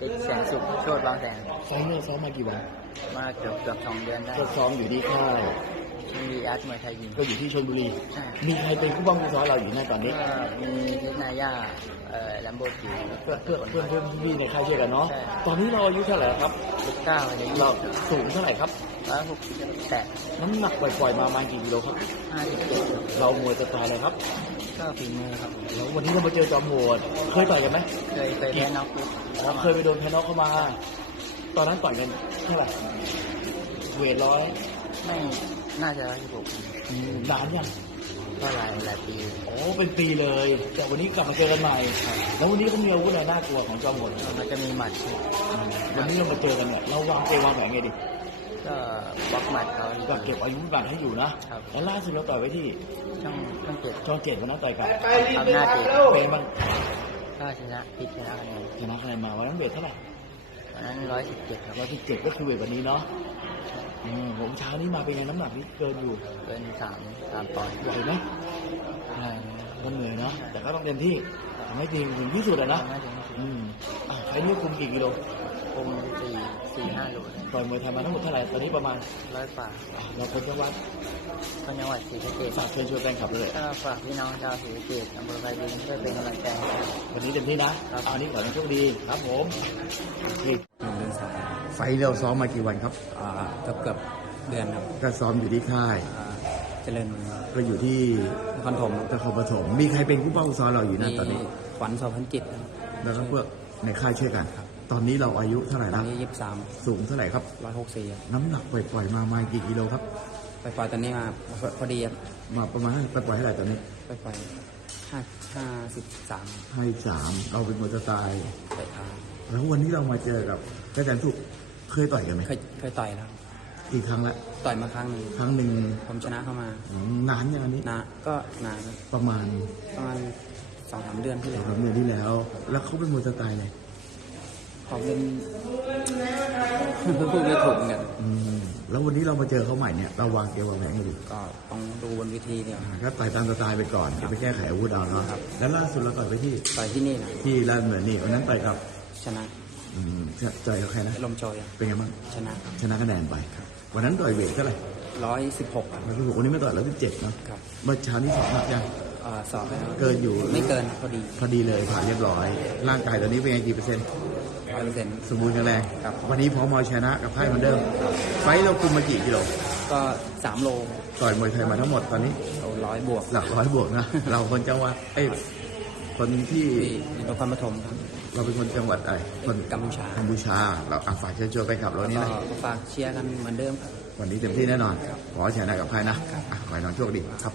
ติดแสงสุขโชดบางแสนไฟล์เนี่ยซ้อมมากี่วันมาเกือบเกือบสองเดือนได้ก็ซ้อมอยู่ที่ค่ายมีอาร์ตมวยไทยยิมก็อยู่ที่ชลบุรี ใช่มีใครเป็นผู้บังคับซ้อมเราอยู่ในตอนนี้ ก็มีเพชรนาย่าเอ่อแลมโบกิเพื่อนเพื่อนเพื่อนเพื่อนพี่ๆในค่ายเช่วยกันเนาะใช่ตอนนี้เราอายุเท่าไหร่แล้วครับ ลูกเก้าอะไรเรายี่สิบสูงเท่าไหร่ครับร้อยหกสิบแปดน้ำหนักปล่อยๆมาประมาณกี่กิโลครับห้าสิบเจ็ดเรามวยสไตล์อะไรครับ ก็ฝีมือครับผมแล้ววันนี้เรามาเจอจอมโหดเคยต่อยกันไหมเคยเคยแพ้น็อกปุ๊บเราเคยไปโดนแพ้น็อกเข้ามา ตอนนั้นต่อยกันเท่าไหร่เวทร้อยไม่น่าจะร้อยสิบหกนานยังก็หลายหลายปีโอ้เป็นปีเลย แต่วันนี้กลับมาเจอกันใหม่ แล้ววันนี้เขามีอาวุธอะไรน่ากลัวของจอมโหดมันจะมีหมัดวันนี้เรามาเจอกันเนี่ยเราวางเกมวางแผนไงดี ก็บล็อกหมัดเขาก็เก็บอายุบัตรให้อยู่นะครับแล้วล่าสุดเราต่อยไว้ที่ช่องช่องเจ็ดช่องเจ็ดวันนั้นต่อยกับอำนาจเจ็ดเป็นบ้างก็ชนะพิชนะคะแนนชนะคะแนนมาวันนั้นเวทเท่าไหร่วันนั้นร้อยสิบเจ็ดครับร้อยสิบเจ็ดก็คือเวทวันนี้เนาะอืมผมเช้านี้มาเป็นไงน้ำหนักนี่เกินอยู่เป็นสามสามปอนด์ไหวไหมใช่ก็เหนื่อยเนาะแต่ก็ต้องเต็มที่ทำให้ทีมถึงที่สุดอะนะน่าจะไม่ถึงอืมอะใครนี่คุมกี่กิโลคง สี่สี่ห้าโลต่อยมวยไทยมาทั้งหมดเท่าไหร่ตอนนี้ประมาณร้อยฝ่าอะเราคนจังหวัดคนจังหวัดศรีสะเกษฝากเชิญชวนแฟนคลับเลยก็ฝากพี่น้องชาวศรีสะเกษอำเภอไผ่ลิงช่วยเป็นกำลังใจให้ครับวันนี้เต็มที่นะครับเอาอันนี้ขอให้โชคดีครับผมนี่หนึ่งเดือนสามไฟล์เราซ้อมมากี่วันครับอ่าเกือบเกือบเดือนครับก็ซ้อมอยู่ที่ค่ายอ่าเจริญก็อยู่ที่นครถมนครปฐมมีใครเป็นผู้ป้องซ้อมเราอยู่นะตอนนี้ขวัญสอบพันจิตครับแล้วก็พวกในค่ายช่วยกัน ตอนนี้เราอายุเท่าไหร่ตอแล้นวนี้ยี่สิบสามสูงเท่าไหร่ครับ ร้อยหกสี่ครับน้ำหนักปล่อยๆมามากี่กิโลครับ ไปปล่อยตอนนี้มาพอพอดีครับมาประมาณไปปล่อยเท่าไหร่ตอนนี้ไปปล่อยห้าห้าสิบสามให้สามเราเป็นมวยสไตล์ไปทางแล้ววันนี้เรามาเจอกับอาจารย์ทุกเคยต่อยกันไหมเคยเคยต่อยแล้วกี่ครั้งละต่อยมาครั้งหนึ่งครั้งหนึ่งผมชนะเข้ามาอืมนานอย่างอันนี้นะก็นานครับประมาณประมาณสองสามเดือนที่แล้วสามเดือนที่แล้ว แล้วเขาเป็นมวยสไตล์ไง ผมเป็นพูดไม่ถูกเหมือนกันอืมแล้ววันนี้เรามาเจอเขาใหม่เนี่ยเราวางเกมวางแผนกันดีก็ต้องดูบนเวิธีเดียวอ่าก็ต่อยตามสไตล์ไปก่อนจะไปแก้ไขอาวุธเอาเนาะครับ แล้วล่าสุดเราต่อยไปที่ต่อยที่นี่นะที่ลาดเหมือนนี่วันนั้นต่อยกับชนะอืมต่อยกับใครนะลมโจยอะเป็นไงบ้างชนะครับชนะคะแนนไปวันนั้นต่อยเวทเท่าไหร่ร้อยสิบหกครับร้อยสิบหกวันนี้ไม่ต่อยร้อยสิบเจ็ดเนาะครับเมื่อเช้านี้สอบหนักยังเอ่อสอบไปแล้วเกินอยู่ไม่เกินพอดีพอดีเลยผ่านเรียบร้อย ร่างกายตอนนี้เป็นไงกี่เปอร์เซ็นต์ร้อยเปอร์เซ็นต์สมบูรณ์แข็งแรงครับวันนี้พร้อมเอาชนะกับไพ่เหมือนเดิม ไฟท์เราคุมมากี่กิโลก็สามโลต่อยมวยไทยมาทั้งหมดตอนนี้เอาร้อยบวกหลักร้อยบวกนะ เราคนจังหวัดเอ้ยคนที่ที่นครปฐมครับเราเป็นคนจังหวัดอะไรคนกัมพูชากัมพูชา เราอะฝากเชิญชวนไปขับรถนี้ก็นะฝากเชียร์กันเหมือนเดิมครับวันนี้เต็มที่แน่นอนขอชนะกับไพ่นะอะขอให้น้องโชคดีครับ